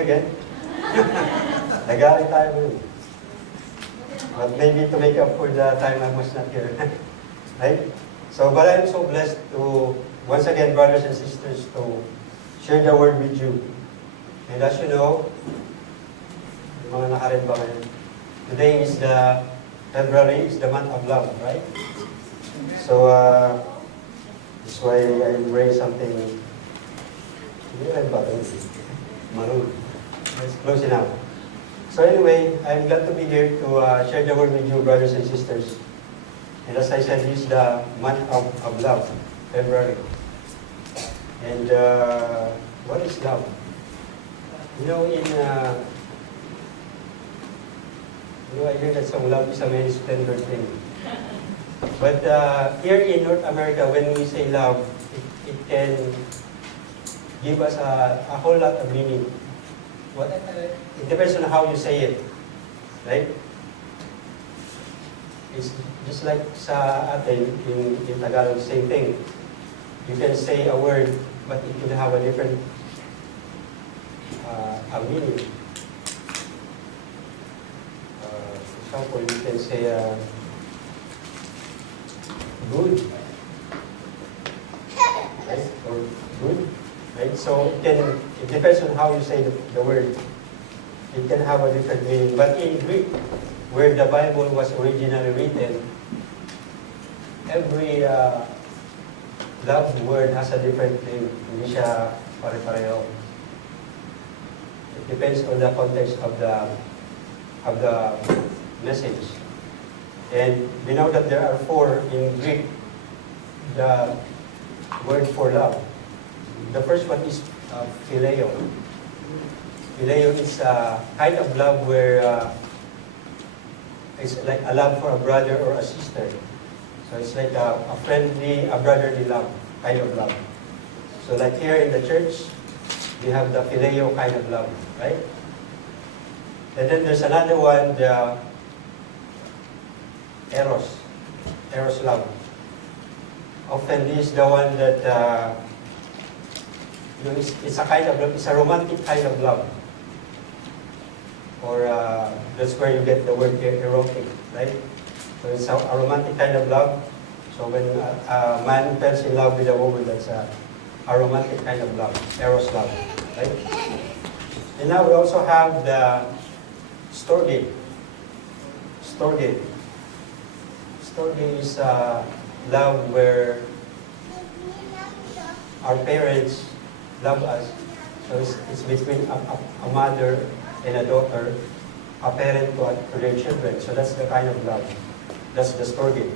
again? Nagalit tayo ngayon. But maybe to make up for the time I was not here. Right? So, but I'm so blessed to, once again, brothers and sisters, to share the word with you. And as you know, yung mga nakarin ba ngayon? Today is February is the month of love, right? So, that's why I wear something. Maroon. Let's close it out. So anyway, I'm glad to be here to share the word with you, brothers and sisters. And as I said, this is the month of love, February. And what is love? You know, I hear that song, love is a very splendid thing. But here in North America, when we say love, it can give us a whole lot of meaning. It depends on how you say it, right? It's just like sa atin, in Tagalog, same thing. You can say a word, but it could have a different meaning. For example, you can say good, right? Or good, right? So it depends on how you say the word. It can have a different meaning. But in Greek, where the Bible was originally written, every love word has a different thing. Hindi siya pare-pareho. It depends on the context of the message. And we know that there are 4 in Greek, the word for love. The first one is phileo. Phileo is a kind of love where it's like a love for a brother or a sister. So it's like a friendly, a brotherly love, kind of love. So like here in the church, we have the phileo kind of love, right? And then there's another one, the eros love. Often this is the one that it's a kind of love, it's a romantic kind of love. Or that's where you get the word erotic, right? So it's a romantic kind of love. So when a man falls in love with a woman, that's a romantic kind of love, eros love, right? And now we also have the storge. Storge is love where our parents love us. So it's between a mother and a daughter, a parent to their children. So that's the kind of love. That's the storge.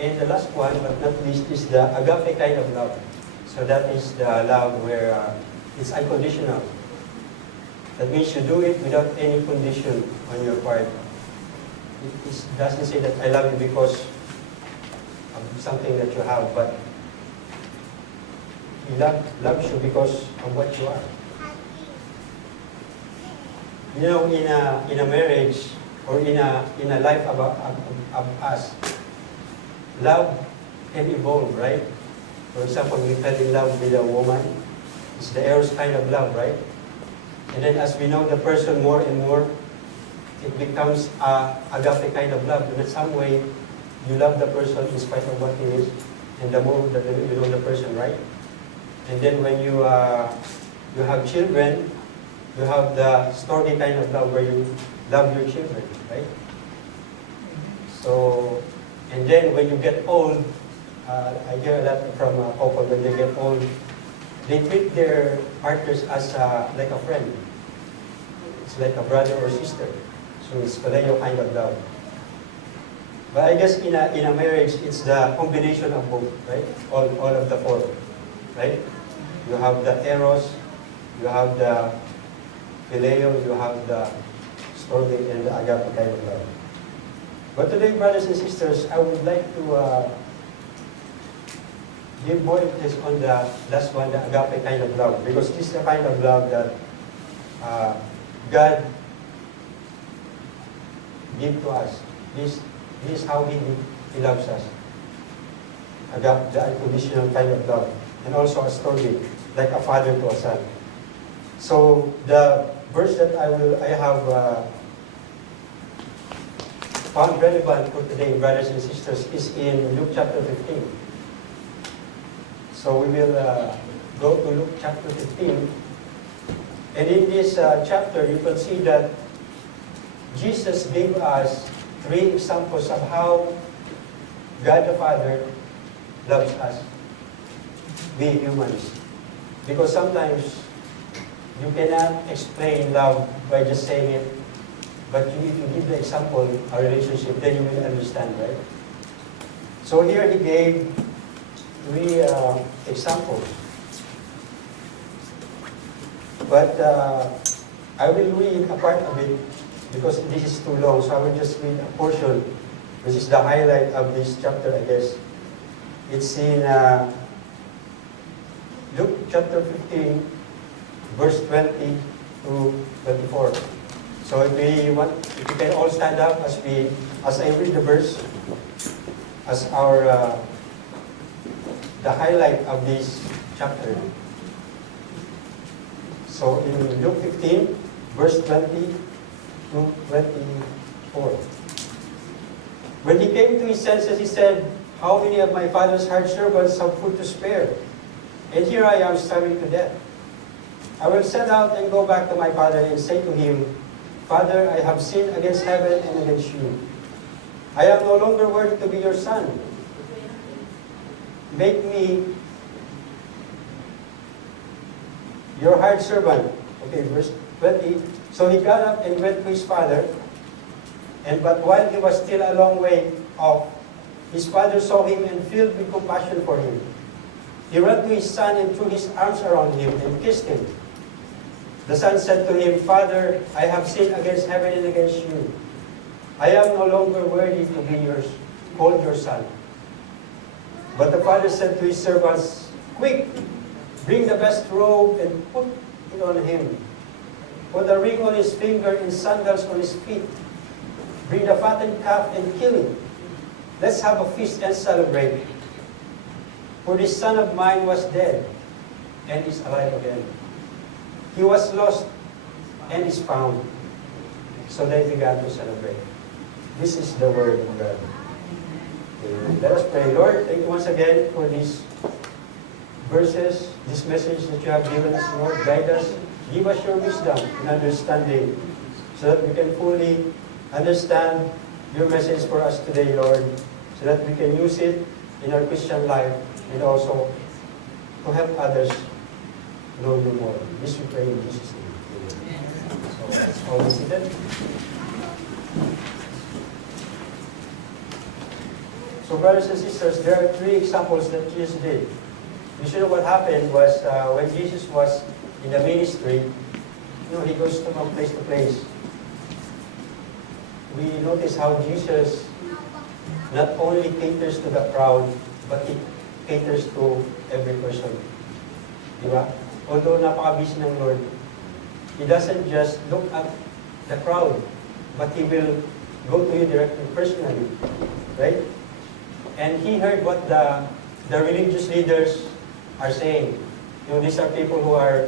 And the last one, but not least, is the agape kind of love. So that is the love where it's unconditional. That means you do it without any condition on your part. It doesn't say that I love you because of something that you have, but he loves you because of what you are. You know, in a marriage or in a life of us, love can evolve, right? For example, we fell in love with a woman. It's the eros kind of love, right? And then as we know the person more and more, it becomes a agape kind of love. And in some way, you love the person in spite of what he is, and the more that you know the person, right? And then when you have children, you have the storge kind of love where you love your children, right? So, and then when you get old, I hear a lot from a couple when they get old, they treat their partners as like a friend. It's like a brother or sister. So it's phileo kind of love. But I guess in a marriage, it's the combination of both, right? All of the 4, right? You have the eros, you have the phileo, you have the storge, and the agape kind of love. But today, brothers and sisters, I would like to give more emphasis on the last one, the agape kind of love, because this is the kind of love that God gave to us. This is how He loves us. Agape, the unconditional kind of love, and also a storge, like a father to a son. So the verse that I have found relevant for today, brothers and sisters, is in Luke chapter 15. So we will go to Luke chapter 15. And in this chapter, you can see that Jesus gave us 3 examples of how God the Father loves us, we humans. Because sometimes you cannot explain love by just saying it, but if you give the example, a relationship, then you will understand, right? So here he gave 3 examples. But I will read a part of it because this is too long, so I will just read a portion, which is the highlight of this chapter, I guess. It's in Luke chapter 15, verse 20 to 24. So if you can all stand up as I read the verse, as our the highlight of this chapter. So in Luke 15, verse 20 to 24. When he came to his senses, he said, "How many of my father's hired servants have food to spare? And here I am starving to death. I will set out and go back to my father and say to him, Father, I have sinned against heaven and against you. I am no longer worthy to be your son. Make me your hired servant." Okay, verse 20. So he got up and went to his father. But while he was still a long way off, his father saw him and filled with compassion for him. He ran to his son and threw his arms around him and kissed him. The son said to him, "Father, I have sinned against heaven and against you. I am no longer worthy to be called your son." But the father said to his servants, "Quick, bring the best robe and put it on him. Put a ring on his finger and sandals on his feet. Bring the fattened calf and kill it. Let's have a feast and celebrate. For this son of mine was dead and is alive again. He was lost and is found." So they began to celebrate. This is the word of God. Let us pray. Lord, thank you once again for these verses, this message that you have given us, Lord. Guide us. Give us your wisdom and understanding so that we can fully understand your message for us today, Lord, so that we can use it in our Christian life and also to help others know you more. This we pray in Jesus' name. Amen. So let's all be seated. So brothers and sisters, there are 3 examples that Jesus did. Usually what happened was when Jesus was in the ministry, he goes from place to place. We notice how Jesus not only caters to the crowd, but he caters to every person. Diba? Although napaka-busy ng Lord, He doesn't just look at the crowd, but He will go to you directly, personally. Right? And He heard what the religious leaders are saying. These are people who are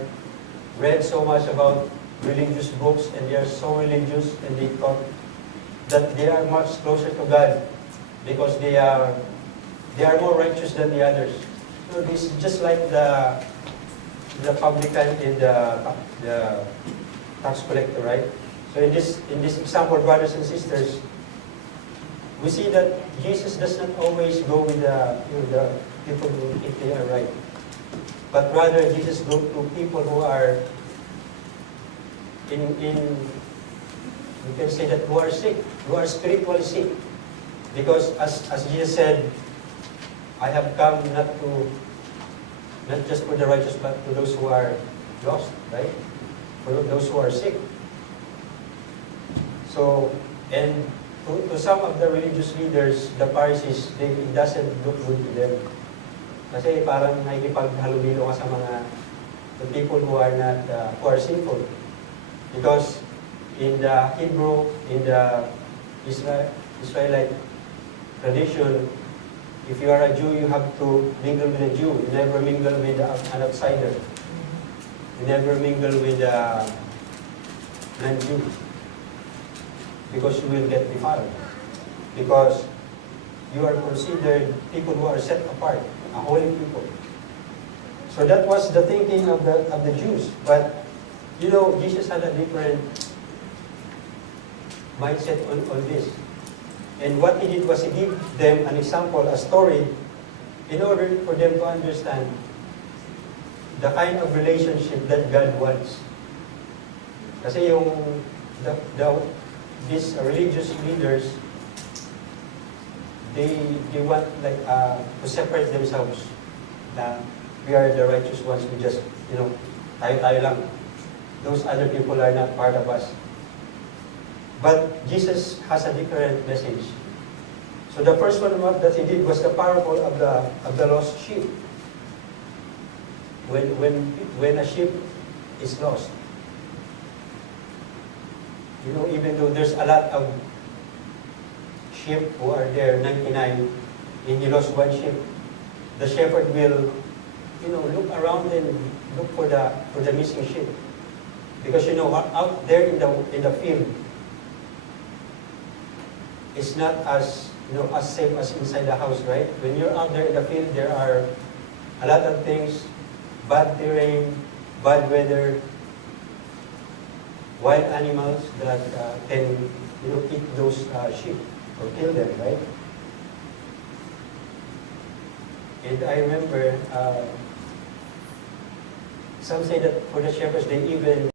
read so much about religious books, and they are so religious, and they thought that they are much closer to God because they are more righteous than the others. This is just like the publican and the tax collector, right? So in this example, brothers and sisters, we see that Jesus does not always go with the people who think they are right, but rather Jesus goes to people who are we can say that who are sick, who are spiritually sick. Because as Jesus said, I have come not just for the righteous, but to those who are lost, right? For those who are sick. So, and to some of the religious leaders, the Pharisees, it doesn't look good to them. Kasi parang nakikipaghalubilo ka sa the people who are not, who are sinful. Because in the Hebrew, in the Israelite tradition, if you are a Jew, you have to mingle with a Jew. You never mingle with an outsider. You never mingle with non-Jews because you will get defiled. Because you are considered people who are set apart, a holy people. So that was the thinking of the Jews. But you know, Jesus had a different mindset on this. And what he did was he gave them an example, a story, in order for them to understand the kind of relationship that God wants. Kasi these religious leaders, they want like to separate themselves. Na we are the righteous ones, we just, tayo lang. Those other people are not part of us. But Jesus has a different message. So the first one that he did was the parable of the lost sheep. When a sheep is lost, even though there's a lot of sheep who are there, 99, and he lost one sheep, the shepherd will, look around and look for the missing sheep, because out there in the field, it's not as as safe as inside the house, right? When you're out there in the field, there are a lot of things, bad terrain, bad weather, wild animals that can eat those sheep or kill them, right? And I remember some say that for the shepherds, they even